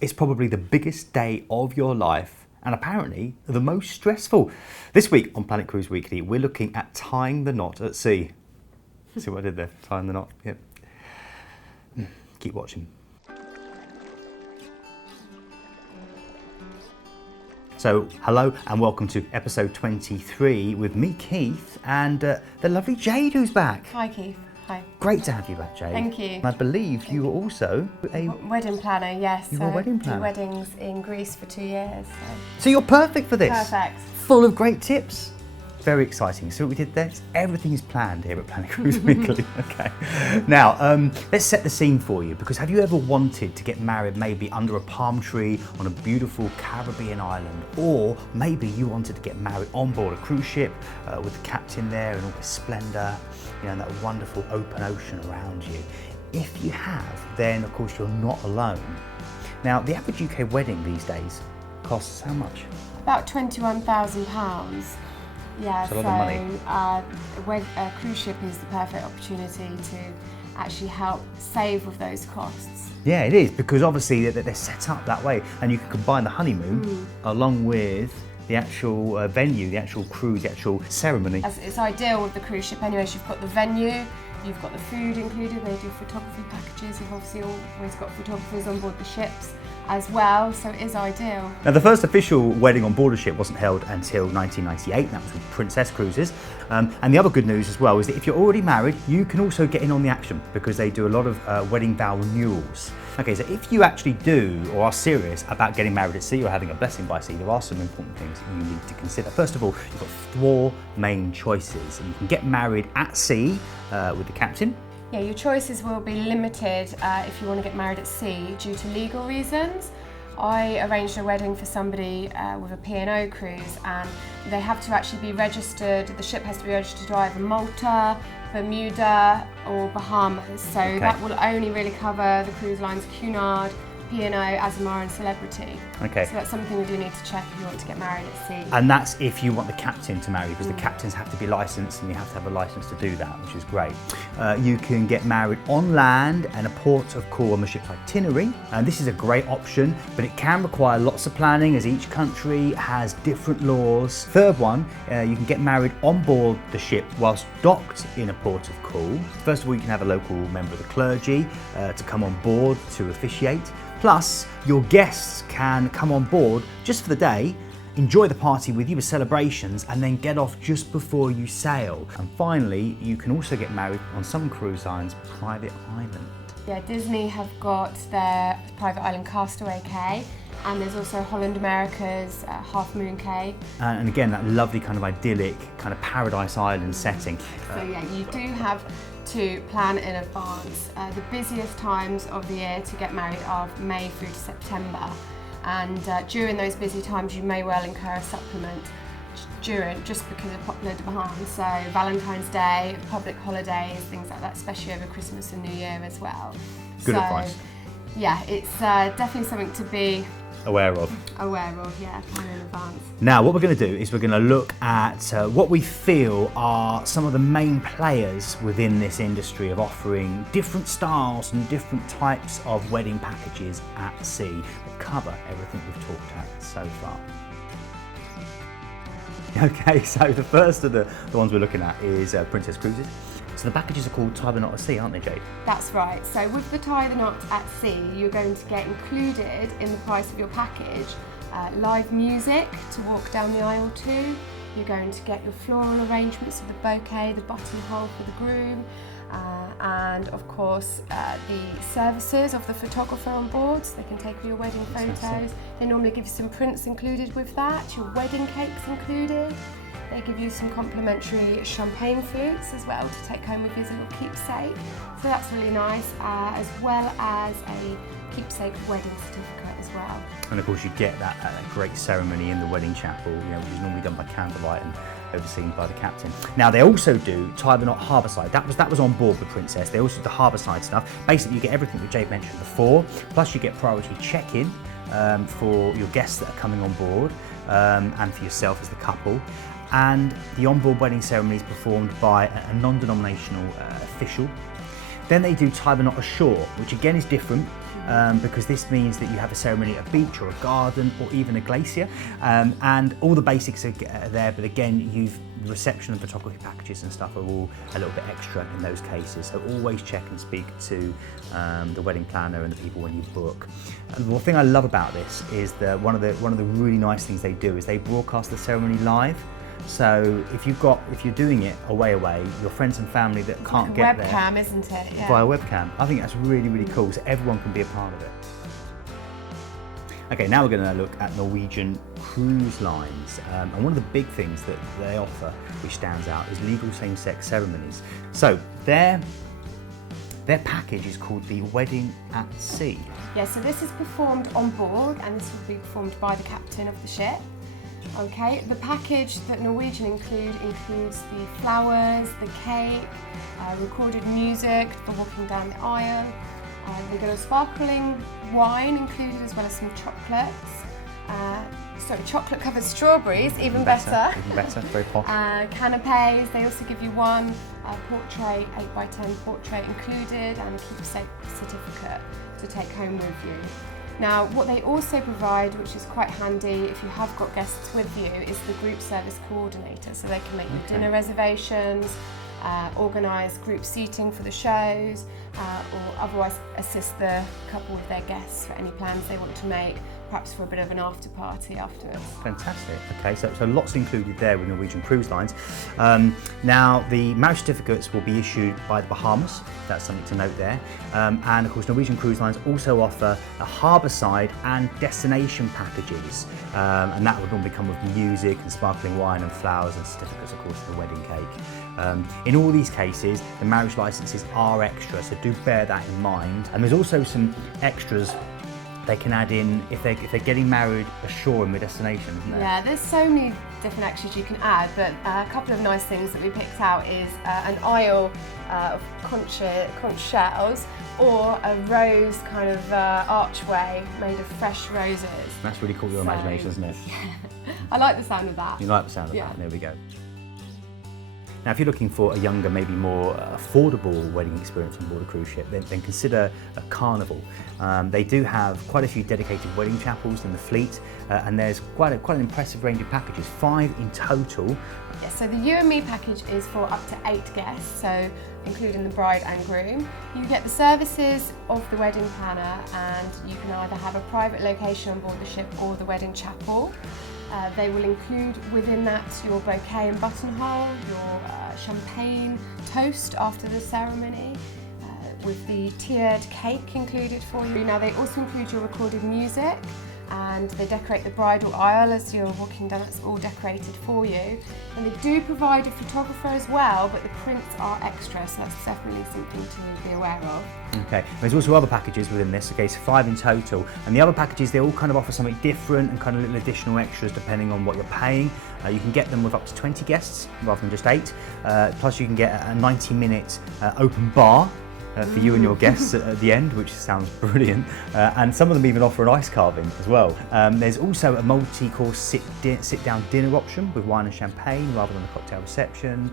It's probably the biggest day of your life and apparently the most stressful. This week on Planet Cruise Weekly, we're looking at tying the knot at sea. See what I did there? Tying the knot. Yep. Keep watching. So, hello and welcome to episode 23 with me, Keith, and the lovely Jade who's back. Hi, Keith. Hi. Great to have you back, Jade. Thank you. And I believe you were also a wedding planner, yes. You were a wedding planner. Two weddings in Greece for 2 years. So you're perfect for this. Perfect. Full of great tips. Very exciting. So what we did there, everything is planned here at Planet Cruise Weekly. Okay. Now, let's set the scene for you, because have you ever wanted to get married maybe under a palm tree on a beautiful Caribbean island? Or maybe you wanted to get married on board a cruise ship with the captain there and all the splendour, you know, and that wonderful open ocean around you. If you have, then of course you're not alone. Now, the average UK wedding these days costs how much? About £21,000. Yeah, It's a lot of money. A cruise ship is the perfect opportunity to actually help save with those costs. Yeah, it is, because obviously they're set up that way, and you can combine the honeymoon along with the actual venue, the actual cruise, the actual ceremony. It's ideal with the cruise ship anyway. So you've got the venue, you've got the food included, they do photography packages, you've obviously always got photographers on board the ships as well, so it is ideal. Now, the first official wedding on board a ship wasn't held until 1998, and that was with Princess Cruises. And the other good news as well is that if you're already married, you can also get in on the action, because they do a lot of wedding vow renewals. Okay, so if you actually do or are serious about getting married at sea or having a blessing by sea, there are some important things you need to consider. First of all, you've got 4 main choices. You can get married at sea with the captain. Yeah, your choices will be limited if you want to get married at sea due to legal reasons. I arranged a wedding for somebody with a P&O cruise, and they have to actually be registered, the ship has to be registered to either Malta, Bermuda or Bahamas. So that will only really cover the cruise lines Cunard, P&O, Azamara and Celebrity. Okay. So that's something we do need to check if you want to get married at sea. And that's if you want the captain to marry, because the captains have to be licensed and you have to have a license to do that, which is great. You can get married on land and a port of call on the ship's itinerary. And this is a great option, but it can require lots of planning as each country has different laws. Third one, you can get married on board the ship whilst docked in a port of call. First of all, you can have a local member of the clergy to come on board to officiate. Plus, your guests can come on board just for the day, enjoy the party with you with celebrations, and then get off just before you sail. And finally, you can also get married on some cruise lines' private island. Yeah, Disney have got their private island Castaway Cay, and there's also Holland America's Half Moon Cay. And again, that lovely kind of idyllic, kind of paradise island setting. So yeah, you do have to plan in advance. The busiest times of the year to get married are May through to September, and during those busy times you may well incur a supplement just because of popular demand. So Valentine's Day, public holidays, things like that, especially over Christmas and New Year as well. Good advice. Yeah, it's definitely something to be aware of, yeah, plan in advance. Now, what we're going to do is we're going to look at what we feel are some of the main players within this industry of offering different styles and different types of wedding packages at sea that cover everything we've talked about so far. Okay, so the first of the ones we're looking at is Princess Cruises. So the packages are called Tie the Knot at Sea, aren't they, Jade? That's right. So with the Tie the Knot at Sea, you're going to get included in the price of your package live music to walk down the aisle to. You're going to get your floral arrangements of the bouquet, the buttonhole for the groom, and of course the services of the photographer on board, so they can take all your wedding photos. They normally give you some prints included with that, your wedding cakes included. They give you some complimentary champagne flutes as well to take home with you as a little keepsake. So that's really nice, as well as a keepsake wedding certificate as well. And of course you get that great ceremony in the wedding chapel, you know, which is normally done by candlelight and overseen by the captain. Now they also do Tie the Knot Harbourside. That was on board the Princess. They also do the Harbourside stuff. Basically you get everything that Jade mentioned before, plus you get priority check-in for your guests that are coming on board and for yourself as the couple. And the onboard wedding ceremony is performed by a non-denominational official. Then they do Tie the Knot Ashore, which again is different. because this means that you have a ceremony at a beach or a garden or even a glacier, and all the basics are there, but again, the reception and photography packages and stuff are all a little bit extra in those cases, so always check and speak to the wedding planner and the people when you book. And the thing I love about this is that one of the really nice things they do is they broadcast the ceremony live. So if you're doing it away, your friends and family that can't get there. Webcam, isn't it? Yeah. Via webcam. I think that's really cool, so everyone can be a part of it. Okay, now we're going to look at Norwegian Cruise Lines, and one of the big things that they offer, which stands out, is legal same-sex ceremonies. So their package is called the Wedding at Sea. Yeah, so this is performed on board, and this will be performed by the captain of the ship. Okay, the package that Norwegian includes the flowers, the cake, recorded music for walking down the aisle. We've got a sparkling wine included, as well as some chocolates. Chocolate covered strawberries, even better. Even better, very posh. Canapes, they also give you one portrait, 8x10 portrait included, and a keepsake certificate to take home with you. Now, what they also provide, which is quite handy if you have got guests with you, is the group service coordinator, so they can make your dinner reservations, organise group seating for the shows, or otherwise assist the couple with their guests for any plans they want to make, perhaps for a bit of an after party afterwards. Fantastic. Okay, so lots included there with Norwegian Cruise Lines. Now, the marriage certificates will be issued by the Bahamas. That's something to note there. And of course, Norwegian Cruise Lines also offer a harbourside and destination packages, and that would normally come with music and sparkling wine and flowers and certificates, of course, for the wedding cake. In all these cases, the marriage licences are extra, so do bear that in mind. And there's also some extras they can add in if they're getting married ashore in the destination, isn't there? Yeah, there's so many different extras you can add, but a couple of nice things that we picked out is an aisle of conch shells, or a rose kind of archway made of fresh roses. That's really caught your imagination, isn't it? I like the sound of that. You like the sound of that, there we go. Now, if you're looking for a younger, maybe more affordable wedding experience on board a cruise ship, then consider a Carnival. They do have quite a few dedicated wedding chapels in the fleet, and there's quite an impressive range of packages, 5 in total. Yeah, so the You and Me package is for up to 8 guests, so including the bride and groom. You get the services of the wedding planner, and you can either have a private location on board the ship or the wedding chapel. They will include within that your bouquet and buttonhole, your champagne toast after the ceremony, with the tiered cake included for you. Now, they also include your recorded music, and they decorate the bridal aisle as you're walking down. It's all decorated for you. And they do provide a photographer as well, but the prints are extra, so that's definitely something to be aware of. Okay, there's also other packages within this, okay, so 5 in total. And the other packages, they all kind of offer something different and kind of little additional extras depending on what you're paying. You can get them with up to 20 guests rather than just 8. Plus you can get a 90-minute open bar for you and your guests at the end, which sounds brilliant. And some of them even offer an ice carving as well. There's also a multi-course sit-down dinner option with wine and champagne rather than a cocktail reception.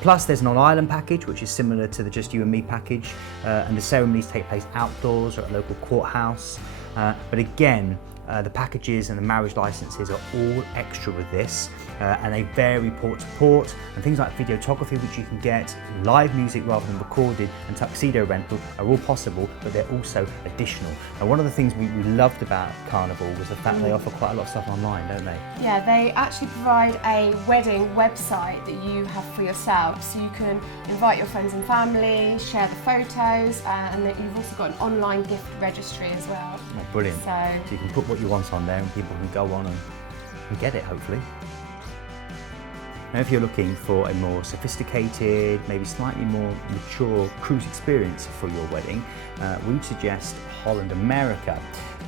Plus there's an on-island package, which is similar to the Just You and Me package, and the ceremonies take place outdoors or at a local courthouse. But again, the packages and the marriage licenses are all extra with this, and they vary port to port, and things like videography, which you can get, live music rather than recorded, and tuxedo rental are all possible, but they're also additional. And one of the things we loved about Carnival was the fact they offer quite a lot of stuff online, don't they? Yeah, they actually provide a wedding website that you have for yourself, so you can invite your friends and family, share the photos, and that you've also got an online gift registry as well. Oh, brilliant. So you can put what you want on there and people can go on and get it, hopefully. Now, if you're looking for a more sophisticated, maybe slightly more mature cruise experience for your wedding, we'd suggest Holland America.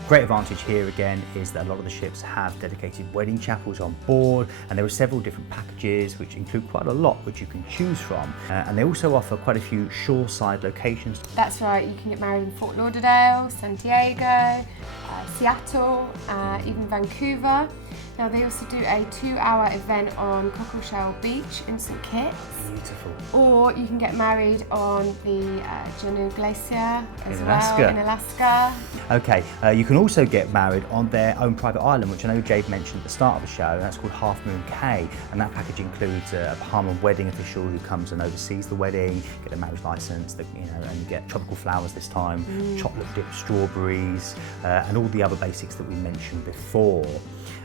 Great advantage here again is that a lot of the ships have dedicated wedding chapels on board, and there are several different packages which include quite a lot which you can choose from, and they also offer quite a few shoreside locations. That's right, you can get married in Fort Lauderdale, San Diego, Seattle, even Vancouver. Now they also do a 2-hour event on Cockleshell Beach in St Kitts. Beautiful. Or you can get married on the Juneau Glacier as well in Alaska. Okay, you can also get married on their own private island, which I know Jade mentioned at the start of the show. That's called Half Moon Cay, and that package includes a Bahamian wedding official who comes and oversees the wedding, get a marriage license, and you get tropical flowers this time, chocolate dipped strawberries, and all the other basics that we mentioned before.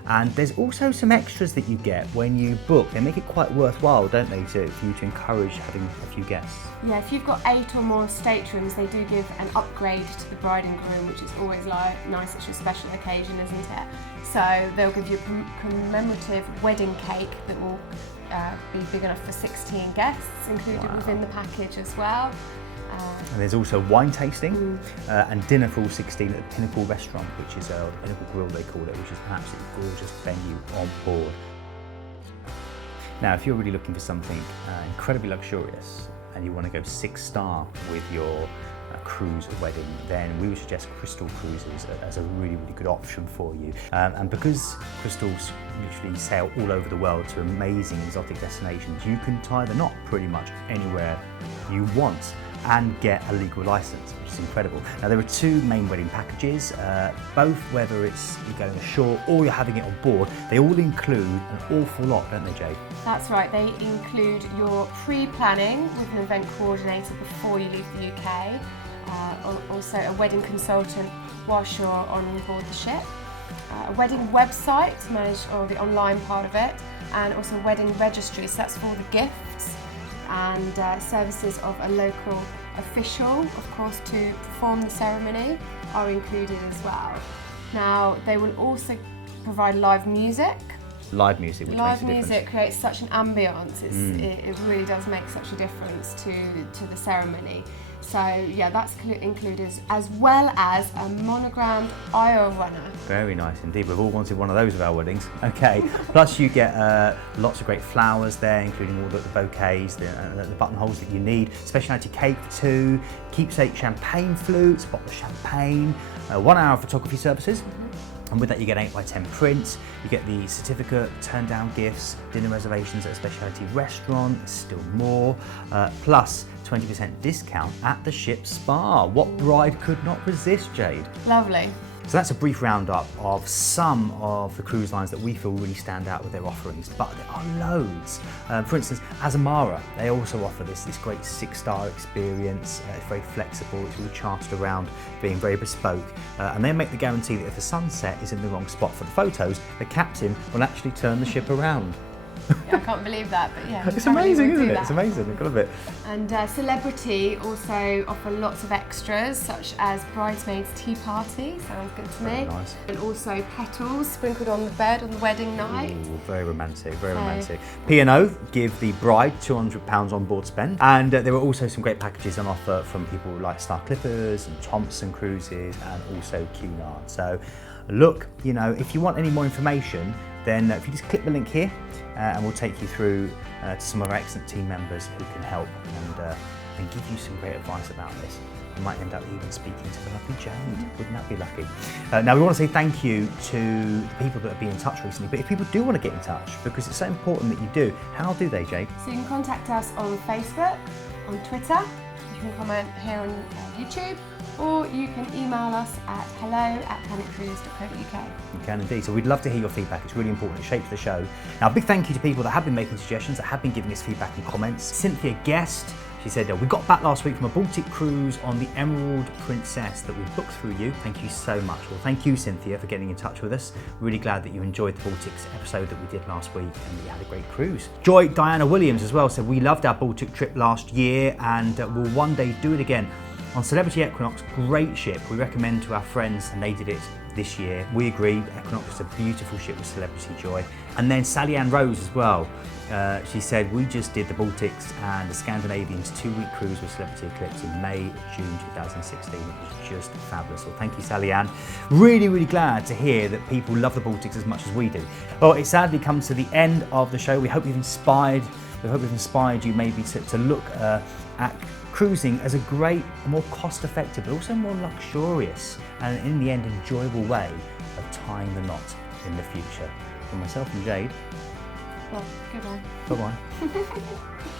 And there's also some extras that you get when you book. They make it quite worthwhile, don't they, for you to encourage having a few guests? Yeah, if you've got 8 or more staterooms, they do give an upgrade to the bride and groom, which is always like nice. It's a special occasion, isn't it? So they'll give you a commemorative wedding cake that will be big enough for 16 guests, included within the package as well. And there's also wine tasting and dinner for all 16 at the Pinnacle Restaurant, which is the Pinnacle Grill they call it, which is an absolutely gorgeous venue on board. Now, if you're really looking for something incredibly luxurious and you want to go 6-star with your cruise or wedding, then we would suggest Crystal Cruises as a really, really good option for you. And because Crystals literally sail all over the world to amazing exotic destinations, you can tie the knot pretty much anywhere you want and get a legal license, which is incredible. Now there are 2 main wedding packages, both whether it's you're going ashore or you're having it on board, they all include an awful lot, don't they, Jade? That's right, they include your pre-planning with an event coordinator before you leave the UK, also a wedding consultant whilst you're on board the ship, a wedding website to manage the online part of it, and also wedding registry, so that's for all the gifts, and services of a local official, of course, to perform the ceremony are included as well. Now, they will also provide live music. Live music, which live makes a music difference. creates such an ambience. It really does make such a difference to the ceremony. So yeah, that's included, as well as a monogrammed aisle runner. Very nice indeed. We've all wanted one of those at our weddings. Okay. Plus you get lots of great flowers there, including all the bouquets, the buttonholes that you need. Specialty cake too, keepsake champagne flutes, a bottle of champagne, 1 hour photography services. And with that you get an 8x10 print, you get the certificate, turn down gifts, dinner reservations at a specialty restaurant, still more, plus 20% discount at the ship spa. What bride could not resist, Jade? Lovely. So that's a brief roundup of some of the cruise lines that we feel really stand out with their offerings, but there are loads. For instance, Azamara, they also offer this great 6-star experience. It's very flexible, it's all charted around being very bespoke, and they make the guarantee that if the sunset is in the wrong spot for the photos, the captain will actually turn the ship around. Yeah, I can't believe that, but yeah. It's amazing, isn't it? It's amazing, I've got a bit. And Celebrity also offer lots of extras, such as bridesmaids tea party, sounds good to me. Very nice. And also petals sprinkled on the bed on the wedding night. Ooh, very romantic, very romantic. P&O give the bride £200 on board spend, and there are also some great packages on offer from people like Star Clippers and Thompson Cruises and also Cunard. So look, if you want any more information, then if you just click the link here and we'll take you through to some of our excellent team members who can help and give you some great advice about this. You might end up even speaking to the lovely Jade. Wouldn't that be lucky? Now we want to say thank you to the people that have been in touch recently, but if people do want to get in touch, because it's so important that you do, how do they, Jade? So you can contact us on Facebook, on Twitter, you can comment here on YouTube, or you can email us at hello@planetcruise.co.uk. You can indeed. So we'd love to hear your feedback. It's really important. It shapes the show. Now, a big thank you to people that have been making suggestions, that have been giving us feedback and comments. Cynthia Guest, she said, we got back last week from a Baltic cruise on the Emerald Princess that we booked through you. Thank you so much. Well, thank you, Cynthia, for getting in touch with us. Really glad that you enjoyed the Baltics episode that we did last week and we had a great cruise. Joy Diana Williams as well said, we loved our Baltic trip last year and will one day do it again. On Celebrity Equinox, great ship. We recommend to our friends, and they did it this year. We agree, Equinox is a beautiful ship with Celebrity Joy. And then Sally Ann Rose as well. She said, we just did the Baltics and the Scandinavians 2-week cruise with Celebrity Eclipse in May, June 2016. It was just fabulous. Well, thank you, Sally Ann. Really, really glad to hear that people love the Baltics as much as we do. Well, it sadly comes to the end of the show. We hope we've inspired you maybe to look at cruising as a great, more cost-effective, but also more luxurious and in the end enjoyable way of tying the knot in the future. from myself and Jade, Well, goodbye. bye-bye.